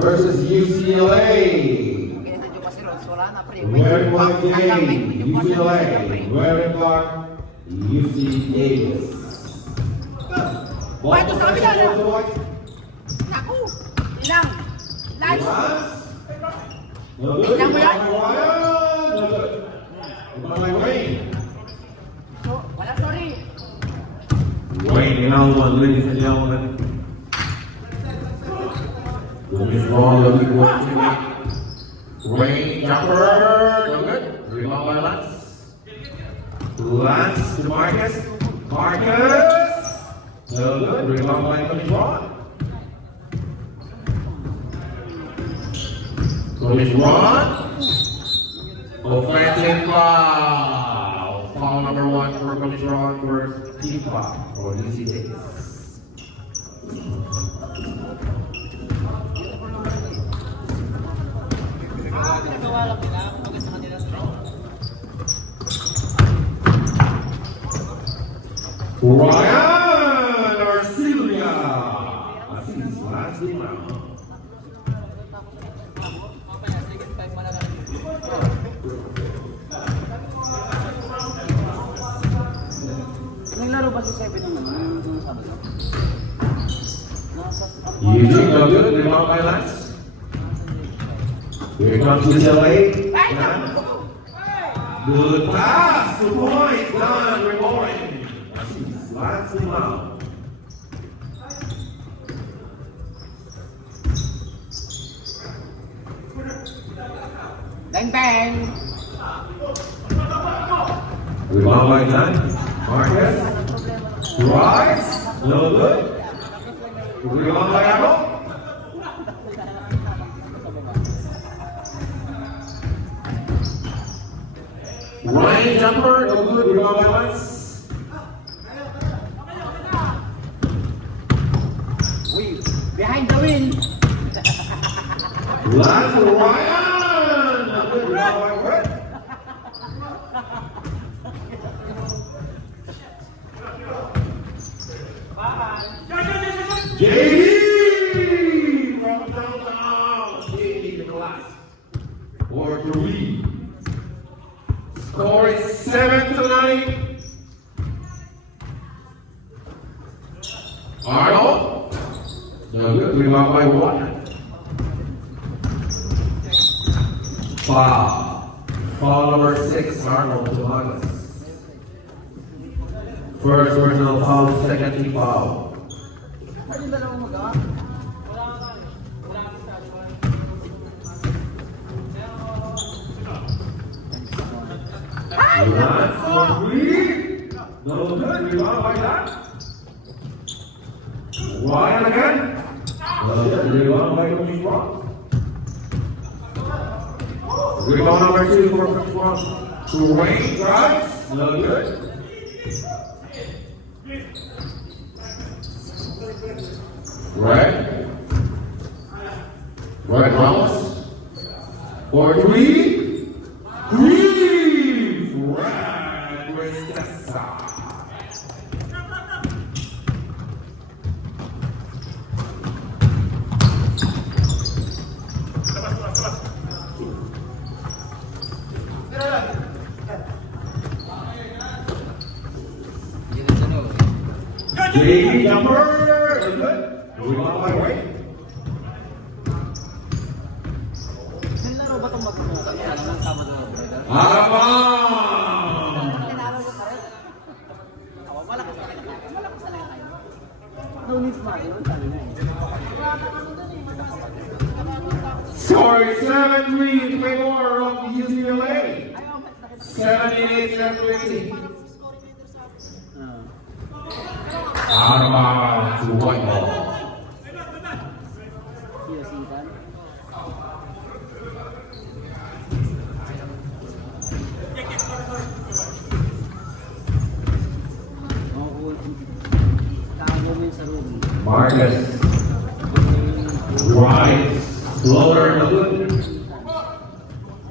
versus UCLA. Wearing white game, UCLA. Wearing black, UC Davis. White to sa kabila na. Naku! Ilang! Lance! Ilang mo yan? Wala, sorry. Wayne, one, ladies and gentlemen. Looking strong, looking good. Wayne, jumper, no good. Rebound by Lance. Lance to Marcus. Marcus, no good. Rebound by Tony Ron. Tony Ron. Offensive foul. Foul number 1 for Tony Ron versus team foul for UC Davis. Ryan Arcilia. Asis last round. Naglaro ba si Seven ng Sabado? Eugene, no good. Rebound by Lance. Here comes UCLA. Good pass. 2 points. Done. Rebounding. Last round. Bang bang! Rebound by John. Marcus. Rise. No good. Rebound by Arnold. Ryan jumper. No good. Rebound by Lance. Behind the wheel! Lance Ryan. No good. Rebound by Brett. JD from downtown. JD in the last. 4-3. Score is 7-9. Arnold. No good. Rebound by 1. Foul. Foul number 6. Arnold to August. First personal foul. Second team foul. Ano yung dalawang magawa? Lance for 3. No good. Rebound by that. Ryan again. No good. Rebound by Coach Rock. Rebound number 2 for Coach Rock. To Wayne drives. No good. Red. Red Ramos. For 3. 3. Red with the side. JD jumper. Good. Rebound by Wayne. Naglaro ba itong magpupunta ng Sabado? Harapang! Kinalo ko pa rin. Malakas na kayo. Malakas na kayo. No need smile. Sabi na eh. Score 7-3 in favor of UCLA. 78-70. Harapang to white ball. Siyasitan. Sa room. Marcus. Rise. Floater no good.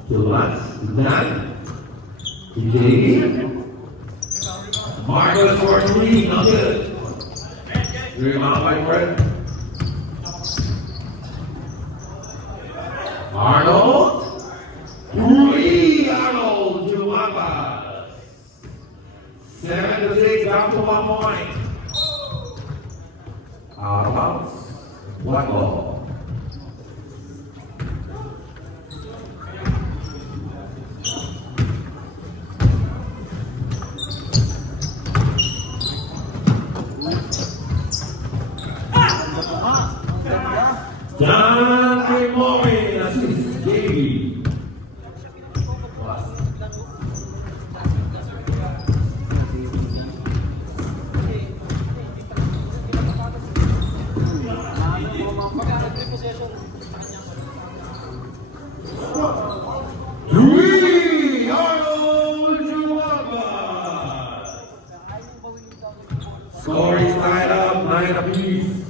To Lance. None. To JD. Marcus for 3. No good. Rebound by Fred. Arnold. Three, Arnold Jumabas. 7-6, down to 1 point. Out of bounds. One ball. John Grimory, assist Davey. Three, Arnold Jumaba. Score is tied up, 9 apiece.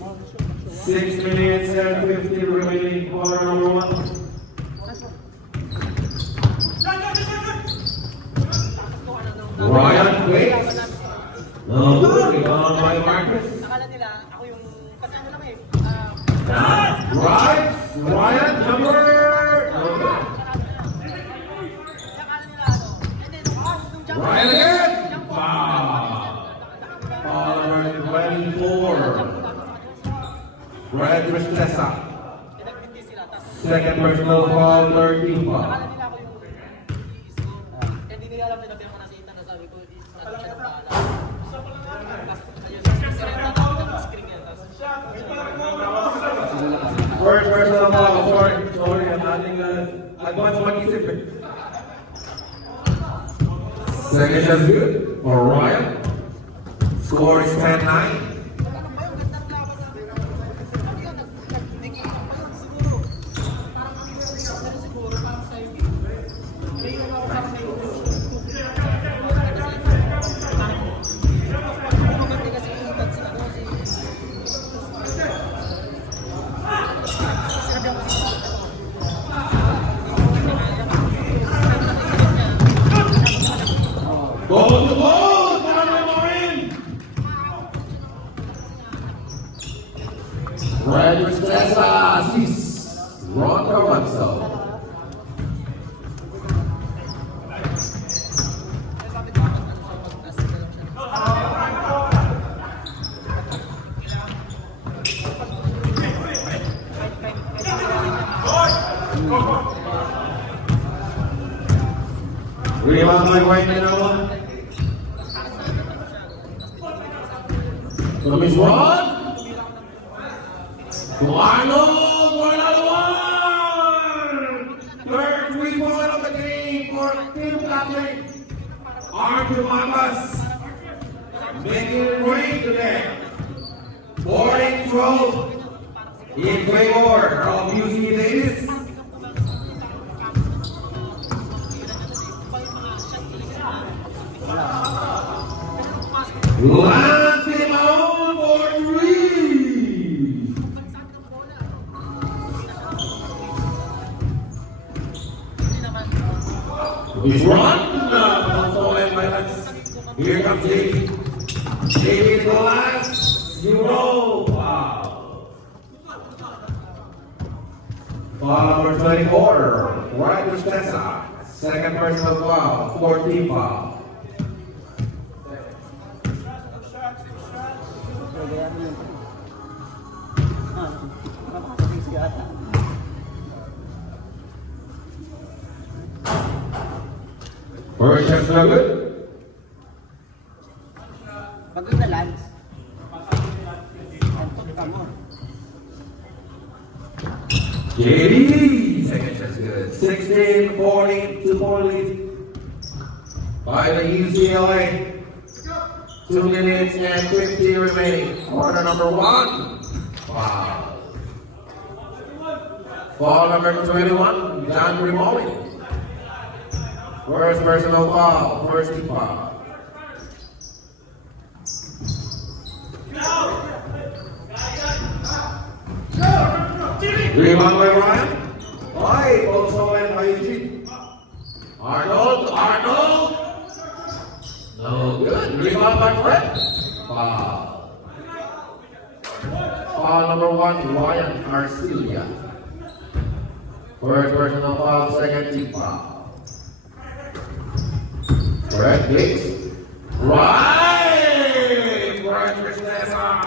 6 minutes and 15 remaining, quarter number 1. Ryan waits. No good, rebound by Marcus. Akala nila, ako yung, kasi ano lang eh, Right, Ryan, number. No good. akala nila ano, and then, nung jump, Ryan again. Foul. Foul number 24. Red Tristessa. nagpindi sila, tapos, Second personal foul, 13 foul. akala nila ako yung kaya hindi nila alam na gabi ako nasa itan na sabi ko, ano siya ng bahala. Ayun, si Renta, tapos screen yan, tapos, First personal foul, sorry, I'm adding advance mag-isip eh. Second shot good for Ryan. Score is 10-9. Goal to goal! Para Marin! Red Tristessa assist. Ron Carranzo. Rebound by White na naman. Miss Ron. To Arnold, 1-1. Third 3-point of the game for Team Captain. Arnold Mamas. Making it rain today. 4-12 in favor of UC Davis. Lance him on for 3. He's run. Stolen by Lance. Here comes Davey. Davey to the last. Euro. Wow. Foul number 24. Right to Stessa. Second personal foul. 14 foul. First shot's no good. pagod na Lance. JD, second shot's good. 16-14 to 4 lead by the UCLA. 2 minutes and 50 remaining. Quarter number 1. Wow. Foul number 21, John Grimoli. First personal foul, first team foul. Rebound by Ryan. Why? Also and by Eugene. Arnold. No good. Rebound by Fred. Foul. Foul number 1, Ryan Arcilia. First personal foul, second team foul. Correct, please. Right! Correct, Tristeza.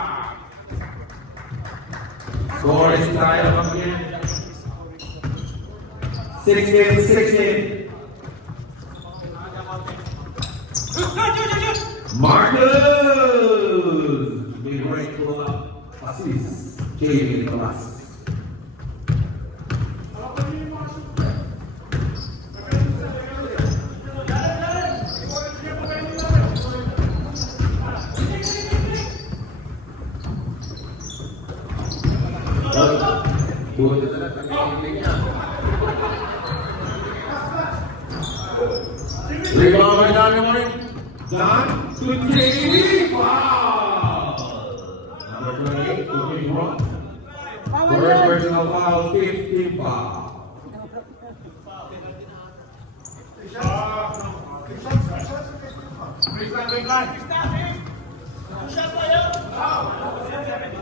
Score is tied up again. 16-16. Marcus! Big break pull up. Assist. Jamie Nicolas. Buhat ito na, pag-ibig niya. Rebound by Donnie Morin. Don to JB. Foul! Number 28, Cookie Rock. First personal foul, 15 foul.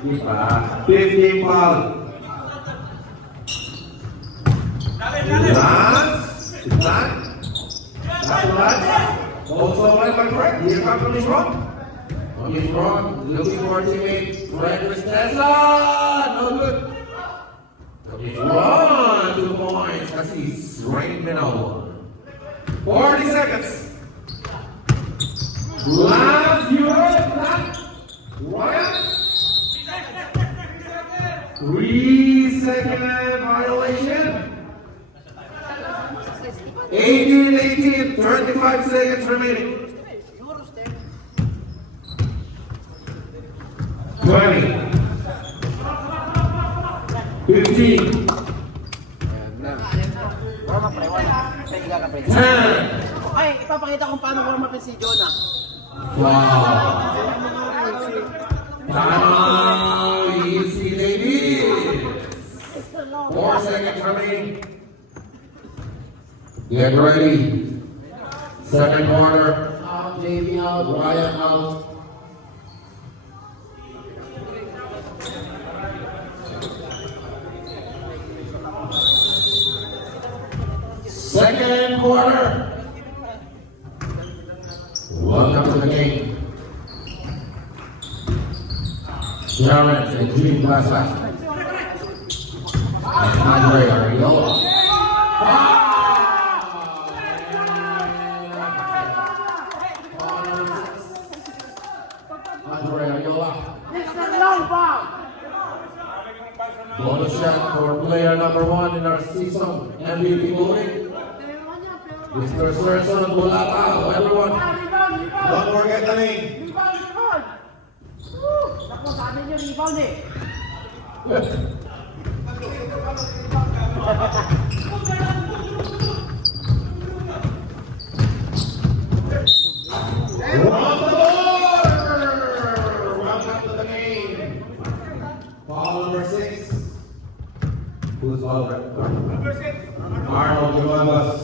Ipa, 15 foul. Also, by correct. Here comes is wrong. He's wrong. Looking for teammate. Frederick Tesla. No good. He's wrong. 2 points. Cassis. Rain Minow. 40 seconds. Last Europe. Ryan. 3-second violation. 18, 35 seconds remaining. 20, 15, 10. Ay, ipapakita kung paano warm up si Jonah. Wow. Now, easy ladies. 4 seconds remaining. Get ready. Second quarter. Out, JB out, Ryan out. Second quarter. Welcome to the game. Jarrett and Gene Plaza. And Andre Ariola. Andre Ariola. Bonus shot for player number 1 in our season MVP voting. Mr. Serson Bulata, everyone. Don't forget the name. Naku, sabi niyo, rebound eh. Round the board! Welcome to the game. Foul number 6. Who's foul? Number 6. Arnold Dumagas.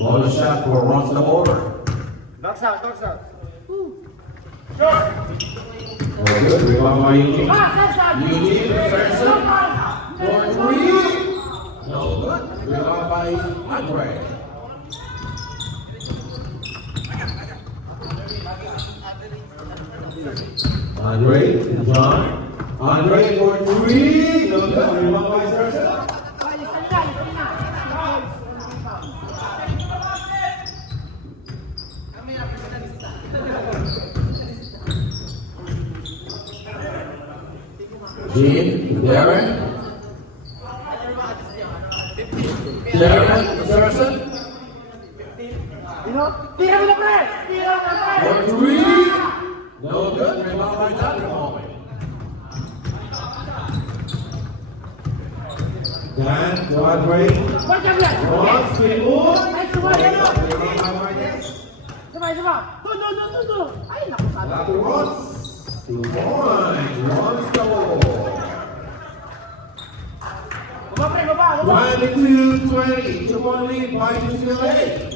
Bonus shot for runs the border. Box out, box out. Very good. Rebound by Eugene. Box out, Eugene Ferguson. For 3. No good. Rebound by Andre. Andre, John. Andre for 3. No good. Rebound by Ferguson. Gene, Darren. Darren, Saracen. Tira mo na, pre! Tira mo na, pre! For 3. No good. Rebound by Dr. Holman. Dan to Andre. Balik ka, pre! Ross, Pinwood. Ay, sumay, ano? Rebound by Marquez. Sumay, sumay! Tulo! Ay, naku, sabi. Dr. Ross. 2 points. Runs the ball. Baba, pre, baba! 22-20. 2-point lead by UCLA.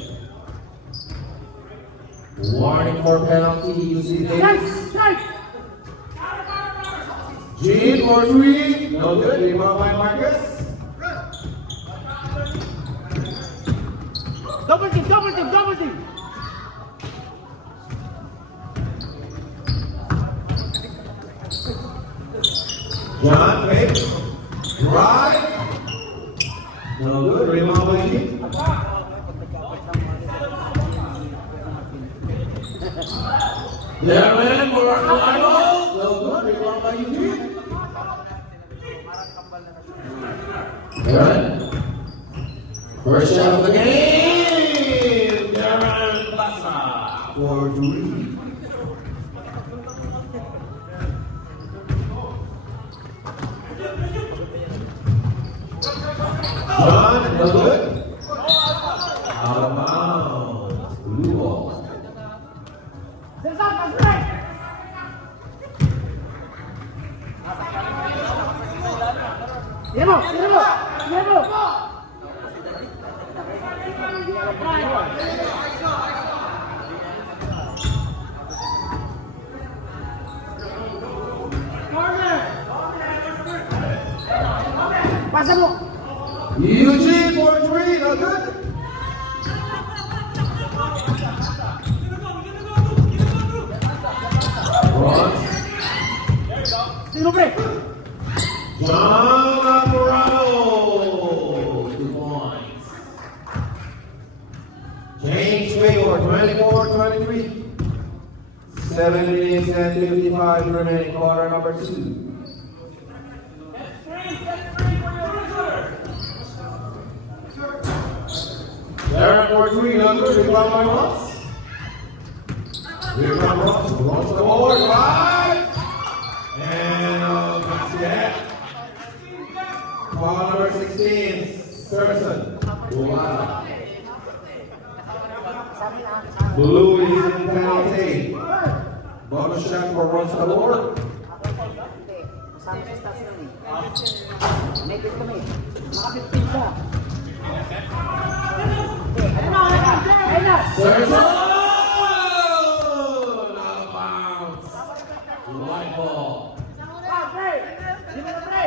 Warning for penalty, UC Davis. Strike! Gene for 3. No good. Rebound by Marcus. Penalty. John, fake. Drive. No good. Rebound by Eugene. Darren for Arnold. No good. Rebound by Eugene. Darren. First shot of the game. Darren Bassa for 3. John, no good. Out of bounds. Blue ball. Cesar, pass right. Yellow. Pasa mo. Eugene for 3, no good. Ross. Sino pre? John Alvarado. 2 points. James Baylor, 24-23. 7 minutes and 55 remaining, quarter number 2. Darren for 3, no good. Rebound by Ross. Rebound Ross. Ross the board. Right. And that's it. Foul number 16, Serson. Blue is in penalty. Bonus shot for Ross the board. Naked kami. Naka-15 siya. Ayun na. Serson! Out of bounds. White ball. Pre! Sino na pre?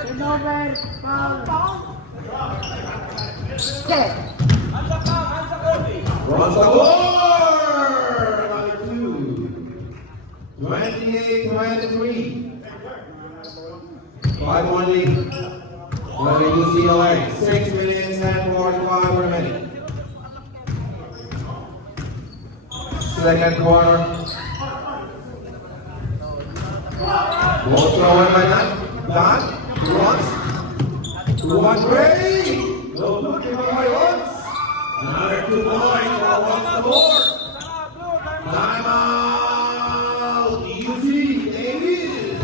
Turnover. Foul. Okay. Runs the board! Another 2. 28-23. 5-1 lead. Going to CLA. 6 minutes and 45 remaining. Second quarter. Ball thrown by Don. Runs. 2-1 Gray. No good. By once. Another 2 points for Runs the board. Timeout. UC Davis.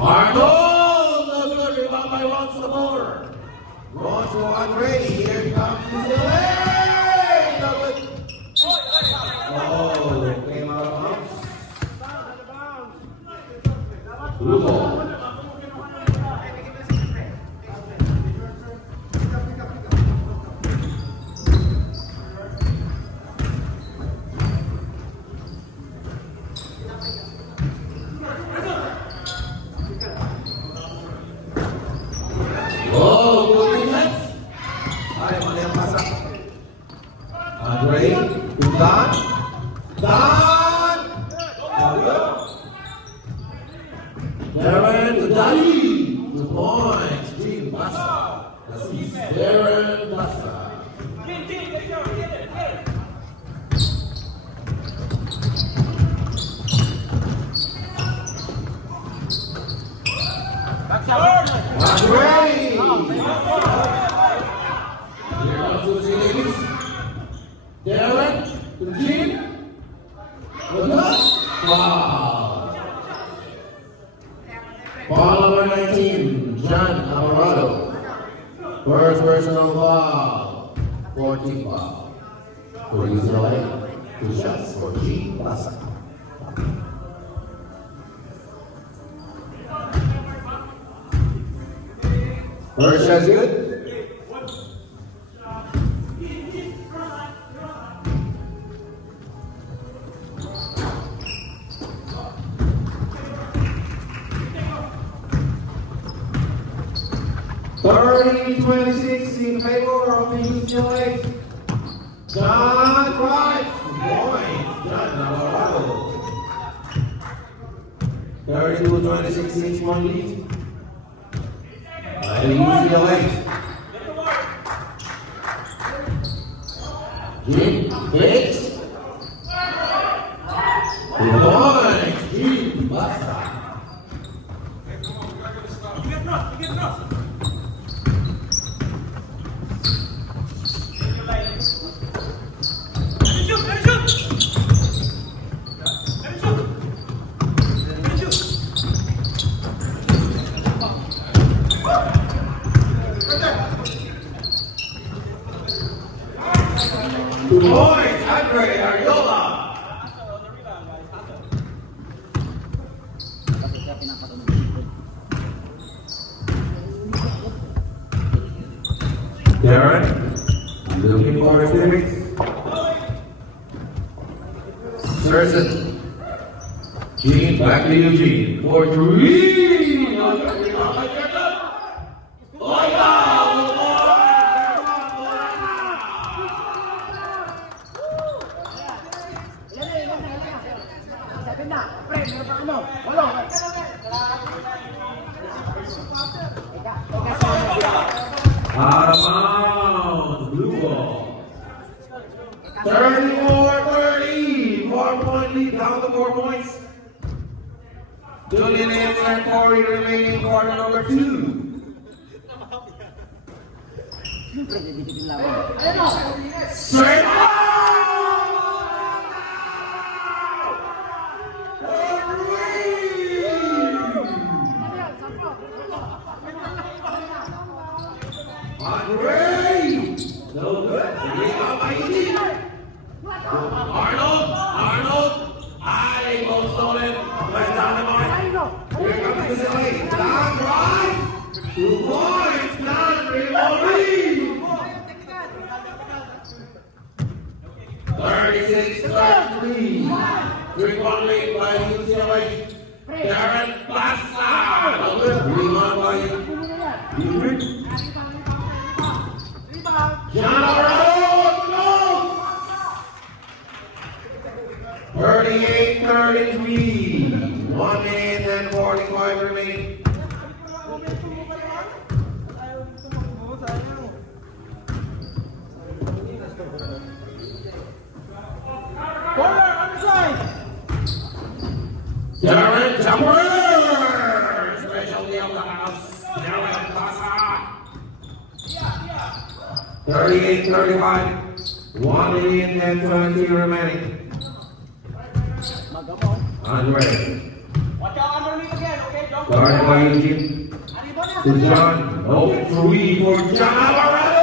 Arnold! No good. Rebound by Ron to the board. Ron to Andre. Here comes UCLA. No good. Oh, came out of bounds. Blue ball. Oh, good defense. Ay, mali ang pasa. Andre, Don. Don! Darren to Dali. 2 points. Team Bassa. Darren Bassa. Andre! Here comes Lucy Davis. Darren to the team. Look up. Wow. Ball number 19, John Alvarado. First personal foul. 40 foul. For UCLA. 2 shots for G. Bassa. First shot's good. Thirty 26 in favor of the UCLA. John Price. Point. John Alvarado. 32-26 each one lead. By the UCLA. Jim Hicks. Good point. Jim Basta. Good point, Andre Ariola. Darren, looking for his limits. Serson. Gene, back to Eugene. 4-3. Sabi na, pre, meron pa ano? Wala. Out of bounds, blue ball. 34-30, 4-point lead, down to 4 points. Julian and Corey remaining quarter number 2. Straight Andre! No good. Rebound by Eugene. Arnold! Almost stolen. Right down the line. Here comes the UCLA. Down right. 2 points. Down rebound lead. 36-33. 3-1 lead by UCLA. Darren Bassa. No good. Rebound by Eugene. John Alvarado, 38-33, 1 minute and 45 remaining. Darren Jumper, specialty of the house, Darren Bassa. 38-35, 1 minute and 20 remaining. Andre. Guarded by Eugene. To John. No 3 for John Alvarado.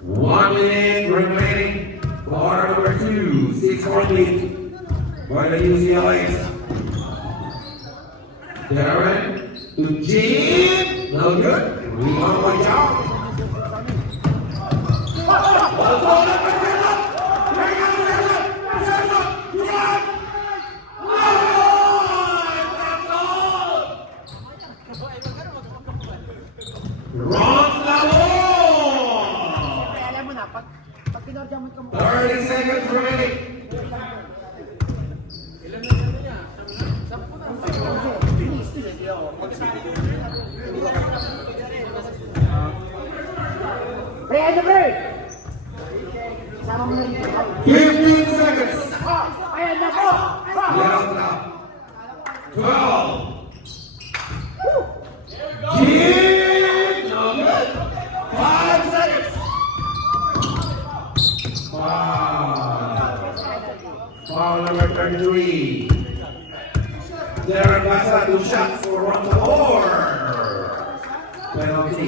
1 minute remaining. Quarter number 2, 6-1 lead by the UCLA. Darren to Gene. No good. Rebound by John. Ron Lavon. Alam mo na, pag pinarjamot ka mo. 30 seconds remaining. Pre, ano pre? Sama mo na rin. 15 seconds. Ayan na po! Get out now. 12. Gene. No good. 5 seconds. 5. Foul number 33. Darren Bassa, 2 shots for Ron Lavon. Penalty.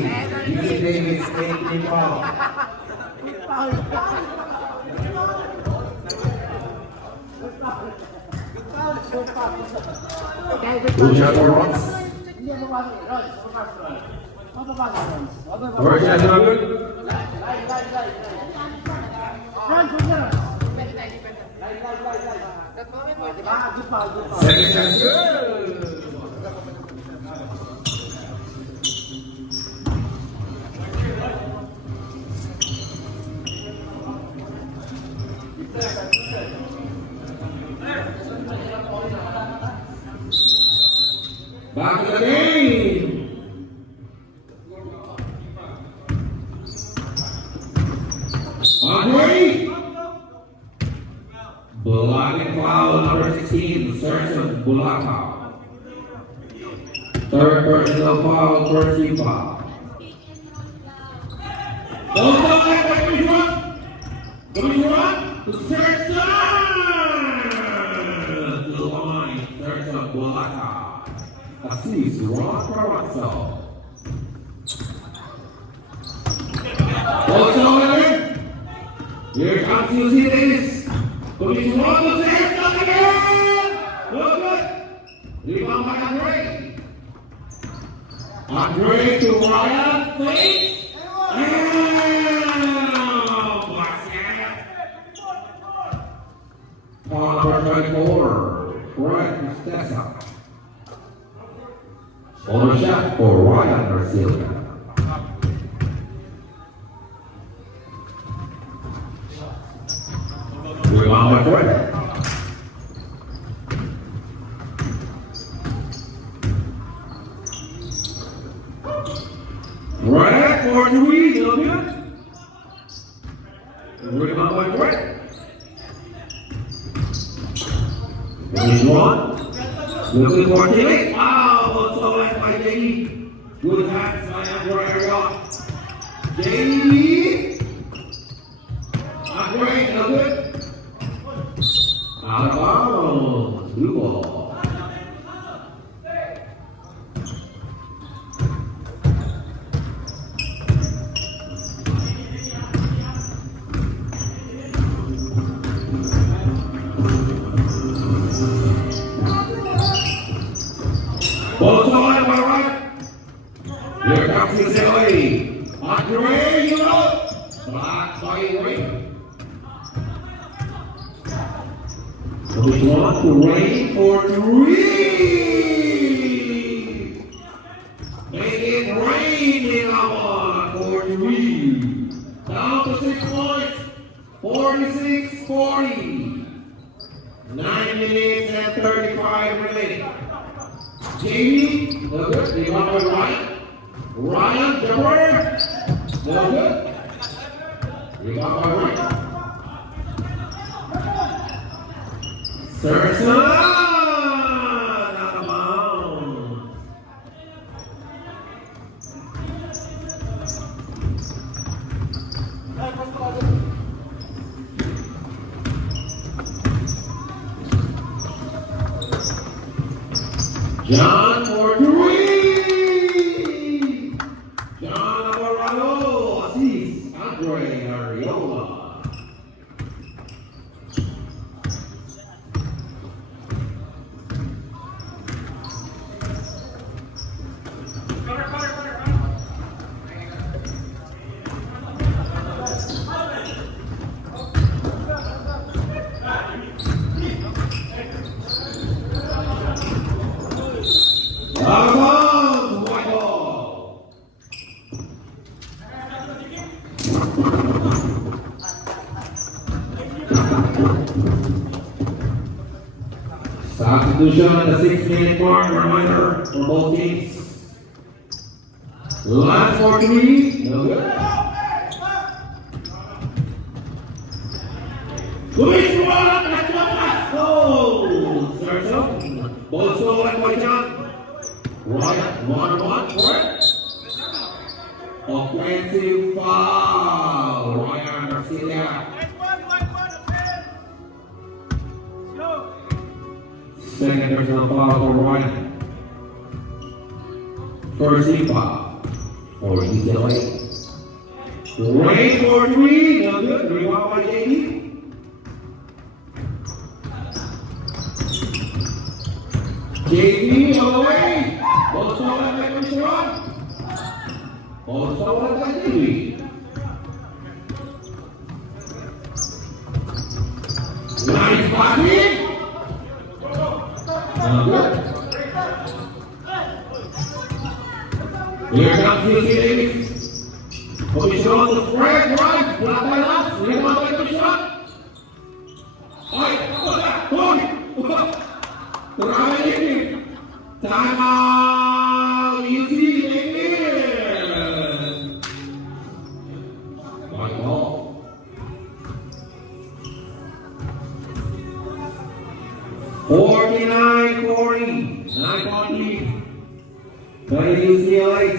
Eugene Davis, 8 foul. Foul. Two shots for Ross. Hindi mo ba Rons? Mapapasok Rons. First shot, no good. Rons, huwag na Rons. Good foul. Second shot, good. Back to the game. Andre. Blocking foul number 16, Sergeant Bulaka. Third personal foul, first team foul. Coming run to Sergeant. To the line, Sergeant Bulaka. Assist Ron Carazzo. Also, here comes UC Davis. Coming Ron to Sergeant again. Look good. Rebound by Andre. Andre to Ryan. Please. Foul number 24. Fred Stessa. On the shot for Ryan Garcia. Rebound by Fred. Fred for three, no good. Rebound by Fred. Finish one. Looking for Tilly. Wow, also left by JD. Good hands by Andre Rock. JD. Andre, no good. Out of bounds. Blue ball. Also on my right. Here comes UCLA. Andre, you know. Blocked by Ray. So we want to Ray for three. Make it rain in our for three. Down to 6 points. 46-40. 9 minutes and 35 remaining. Jamie, no good. Rebound by Ryan. Ryan, jumper. No good. Rebound by Ryan. Serson, out of bounds. John for three. John Alvarado, assist Andre Ariola. Out of bounds, white ball. Substitution at the 6-minute mark, reminder for both teams. Line for three, no good. Luis Juan, that's the pass. Oh, Sergio. Both slow like White John. Ryan, 1-1 for it. Offensive foul. Ryan Garcia. Second personal foul for Ryan. First team foul for UCLA. Ray for three, no good. Rebound by JD. JB all the way. Also by Coach Ron. Also by JB. Nice passing. Good. Here comes Lucy Davis. Coach Ron to spread right. Block by Lance. Rebound by Coach Ron. Time out, easy, David. One ball. $49-40, 9-point lead. By the UCLA.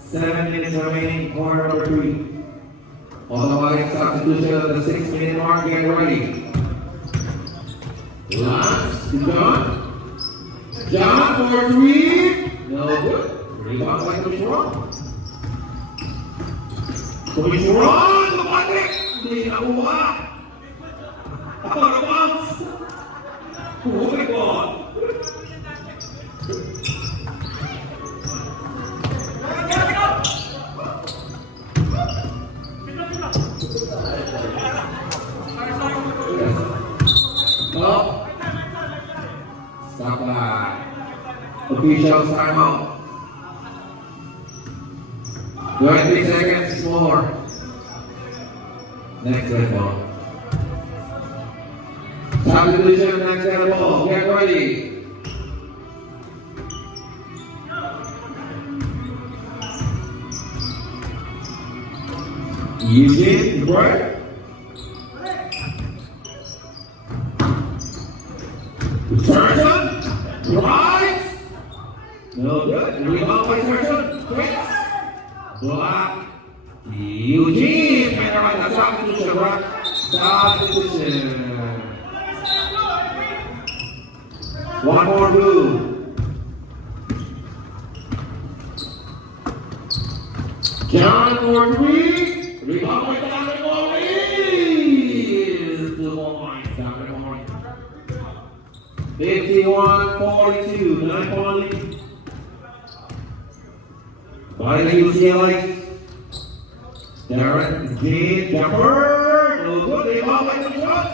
7 minutes remaining, quarter number 3. Automatic substitution at the 6-minute mark. Get ready. Lance to John. John for 3. No good. Rebound by Coach Ron. Coach Ron, lumapit. Hindi nakuha. Out of bounds. Oh my God. Oh. Stop that. Official timeout. 20 seconds more. Next red ball. Substitution, next red ball. Get ready. Eugene, right? Sergeant, right? No good. Rebound by Sergeant. Quick. Block. Eugene. And right, the substitution, right? Substitution. One more blue. John for 3. Rebound by Dominic Maurice. 2 points. Dominic Maurice. 51-42, 9-point lead. By the UCLA. Darren, Gene, jumper. No good. Rebound by the shot.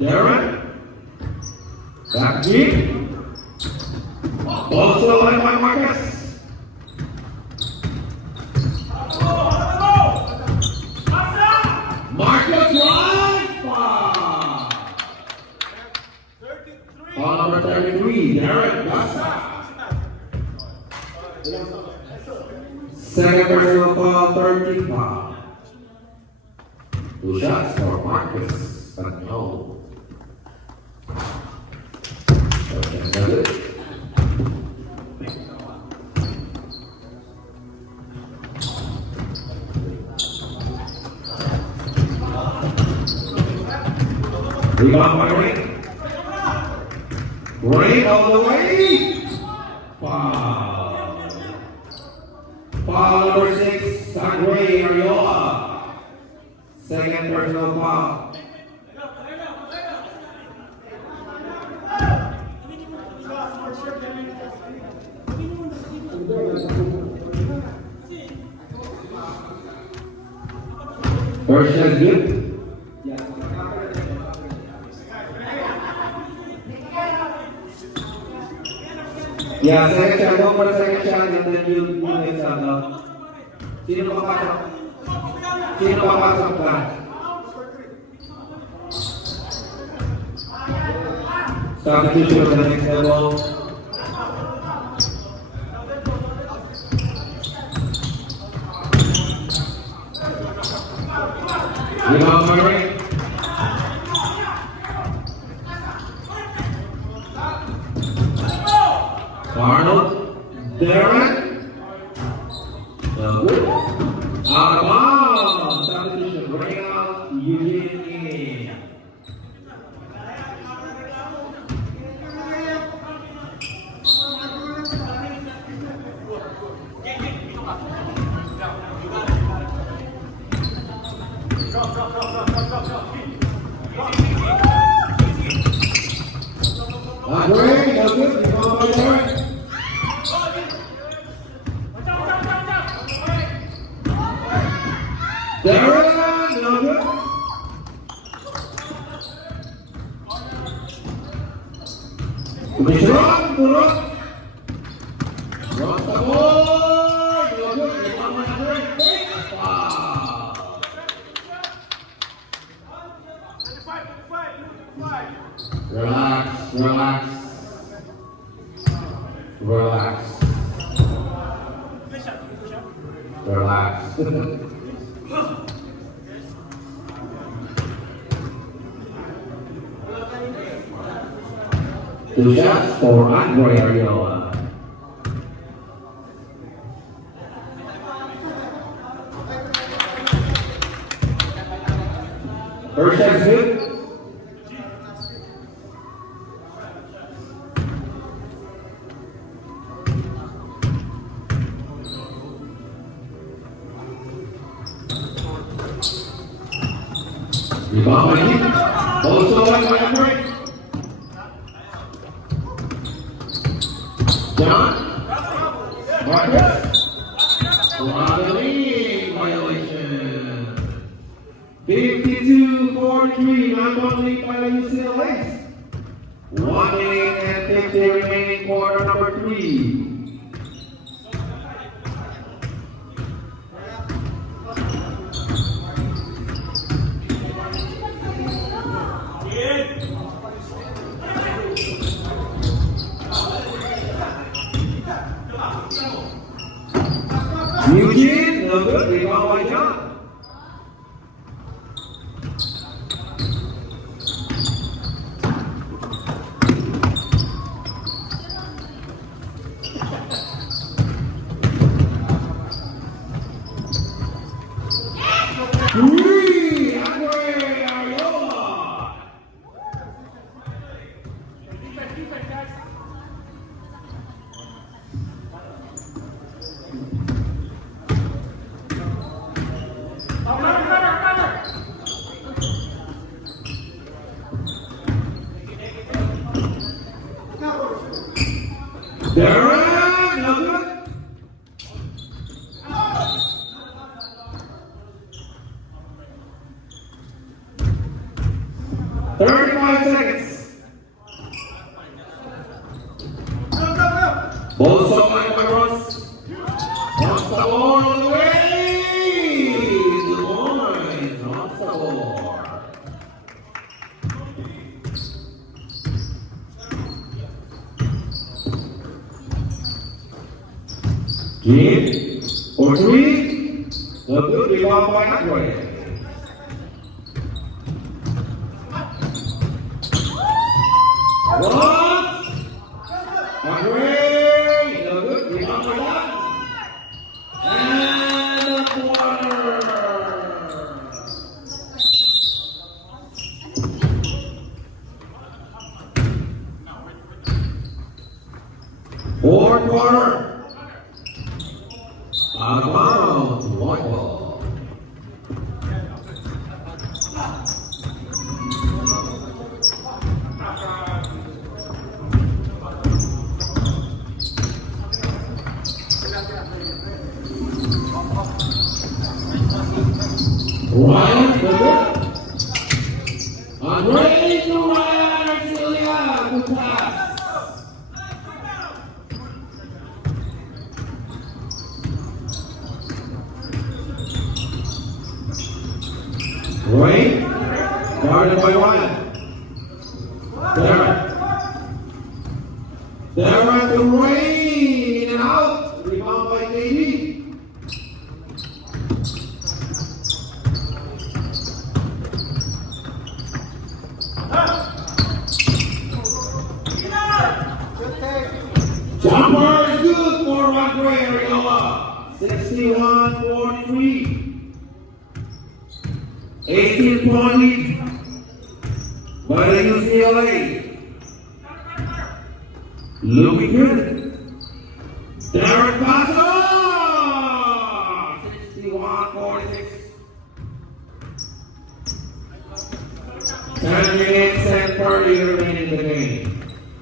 Darren. Back Gene. Also led by Marcus. Marcus right. Ball number 33, Darren Gassa. Second personal foul, 13 foul. 2 shots for Marcus, but no. Okay, that's it. Rebound by Ray. Ray all the way. Foul. Foul number 6, Ray Ariola. Second personal foul. First shot is good. Yeah, second shot. Go for the second shot and then you make some now. Sino papasok? Sino papasok ka? Substitution on the next level. Rebound Murray. Arnold, Darren, good. Out of bounds. Substitution, bring out Eugene. no good. Rebound by Derek. Darren, no good. Run, Buruk. Run the ball. No good. Rebound by Derek. Wow. Relax, relax. Relax. Relax. Two shots for Andre Ariola. First shot's good. Rebound by Nick. Also by Andre. John. Marcus. League violation. 52-43. Non-ball lead by the UCLA. 1 minute and 50 remaining quarter number 3. Eugene, no good. Rebound by John. Andre Ariola. Darren, no good. $35 seconds. Ball supply by Ross. Ross the ball on the way. The boys, Ross the ball. Gene, for 3. The good rebound by Andre. What? Andre, the good rebound by one. And a quarter. Fourth quarter. Out of bounds, white ball. Ryan, good. Andre to Ryan Arcilia, good pass. Ray, guarded by Ryan. Darren to Ray, in and out. Rebound by Davey. Jumper is good for Andre Ariola. 61-43. 18-point lead by the UCLA. Looking good. Darren Basso! 61-46. 10 minutes and 30 remaining in the game.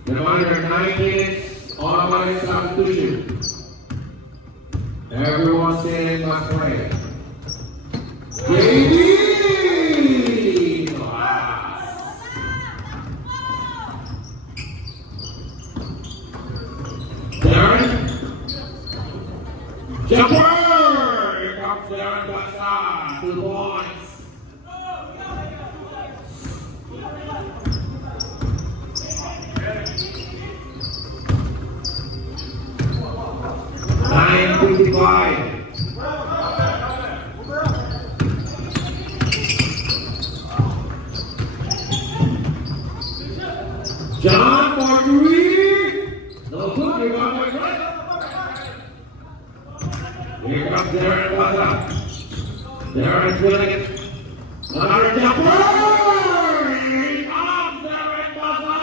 Reminder, 9 minutes, automatic substitution. Everyone sitting must play. JD! Darren. Jumper! Here comes Darren Bassa. 2 points. Nine 55. John for 3. No good, rebound by Grant. Here comes Darren Bassa. Darren's winning it. Another jumper! Here comes Darren Bassa.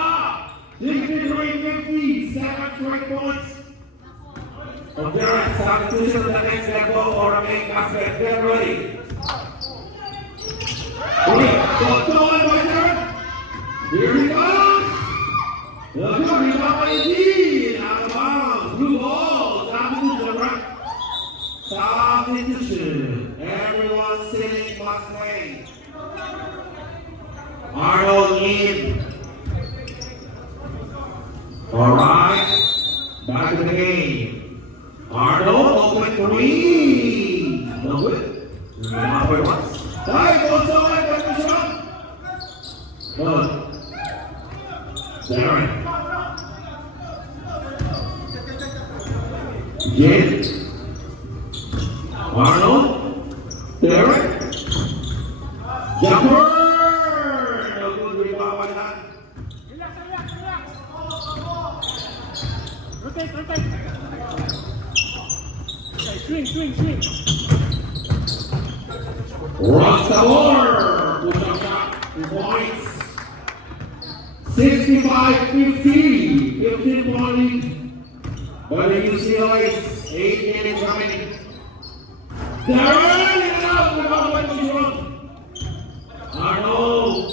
63-50, 7 straight points. From Darren, substitution to the next level or remain basket. Get ready. Okay, so stolen by Darren. Here he comes. The good rebound by Dean. Out of bounds. Blue ball. Substitution, right? Substitution. Everyone sitting must play. Arnold in. All right. Back to the game. Arnold, open 3. No good. Remember once. Hey, goes away, back to shot. Good. Darren. Jin. Arnold. Darren. Jumper. No good. Rebound by that. Rotate, rotate. Okay, swing, swing, swing. Rostavor, push-up shot, 2 points. 65-50, 15 point lead. But the UCLA's 8 minutes remaining. Darren, it out without what you want. Arnold,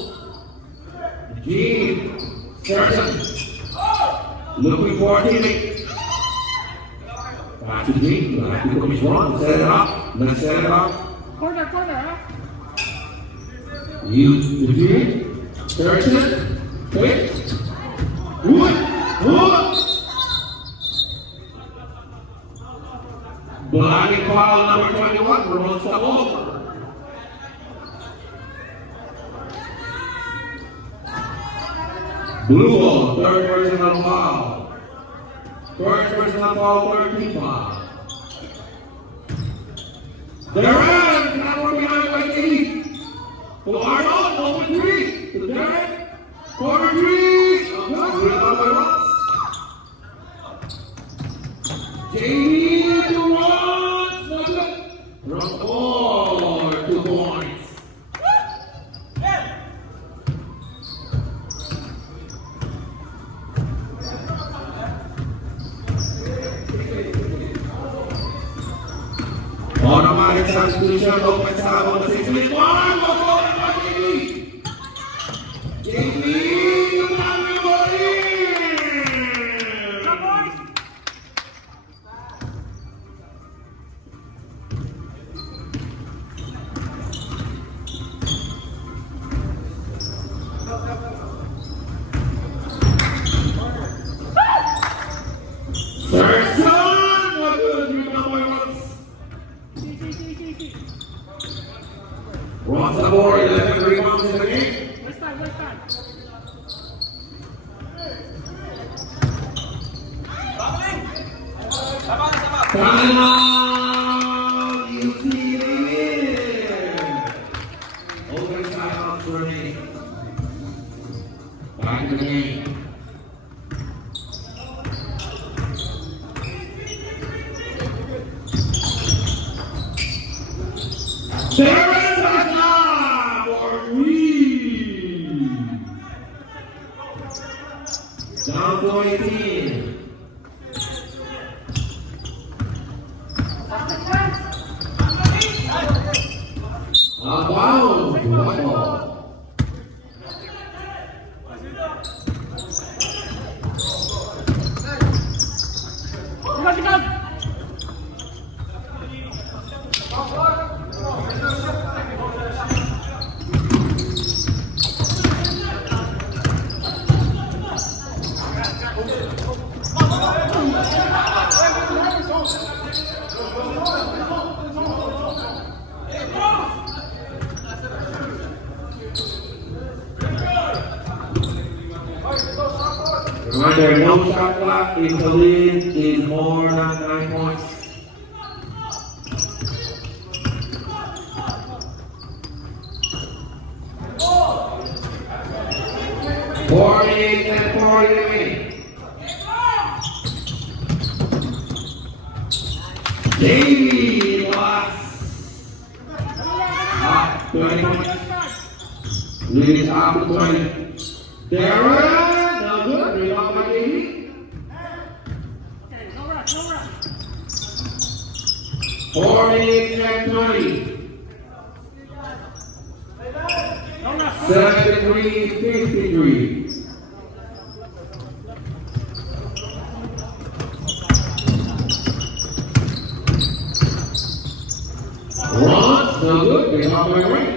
Gene, Sergeant, looking for a teammate. Back to Gene, back to Coach Ron, set it up, let's set it up. Corner, corner, huh? You, the Gene, Sergeant, quick, wood. Blocking foul number 21, Ramon Savon. Blue ball, third personal foul. First personal foul, third team foul. Darren, now behind by 8. To Arnold, open 3. To Darren, corner 3. Okay, rebound by Ross. JD to Ross, no good. Ross, 2 points. Automatic substitution, open side on the 6-minute one. Go forward by JD. JD, you got everybody. Sergeant, what good, rebound by Ross. Ross Sabor, 11 rebounds in the game. Waste time, waste time. Timeout, UCLA. Open timeout remaining. Back to the game. Darren Bassa for 3. Down to 18. Out of bounds, white ball. Reminder, no shot clock if the lead is more than 9 points. Forty and 40 remaining. Davey lost. 20 points. Lead is up to 20. Darren, no good. Rebound by Davey. 40 and 20. 73, 53. Ron, no good. Rebound by Ray.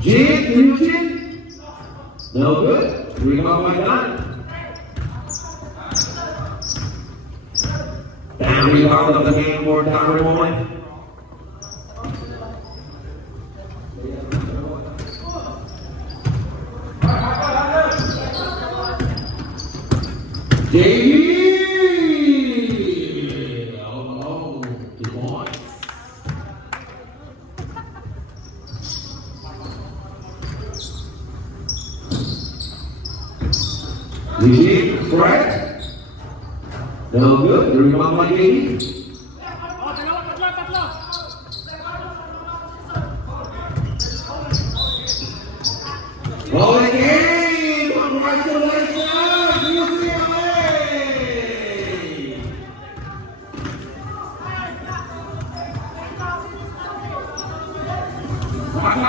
Jim, Houston. No good. Rebound by Don. Down rebound of the game for Dr. Bowen. Davey! Oh, 2 points. Eugene, Fred. No good. The rebound by Davey. Oh, the game! Congratulations, UCLA! Maka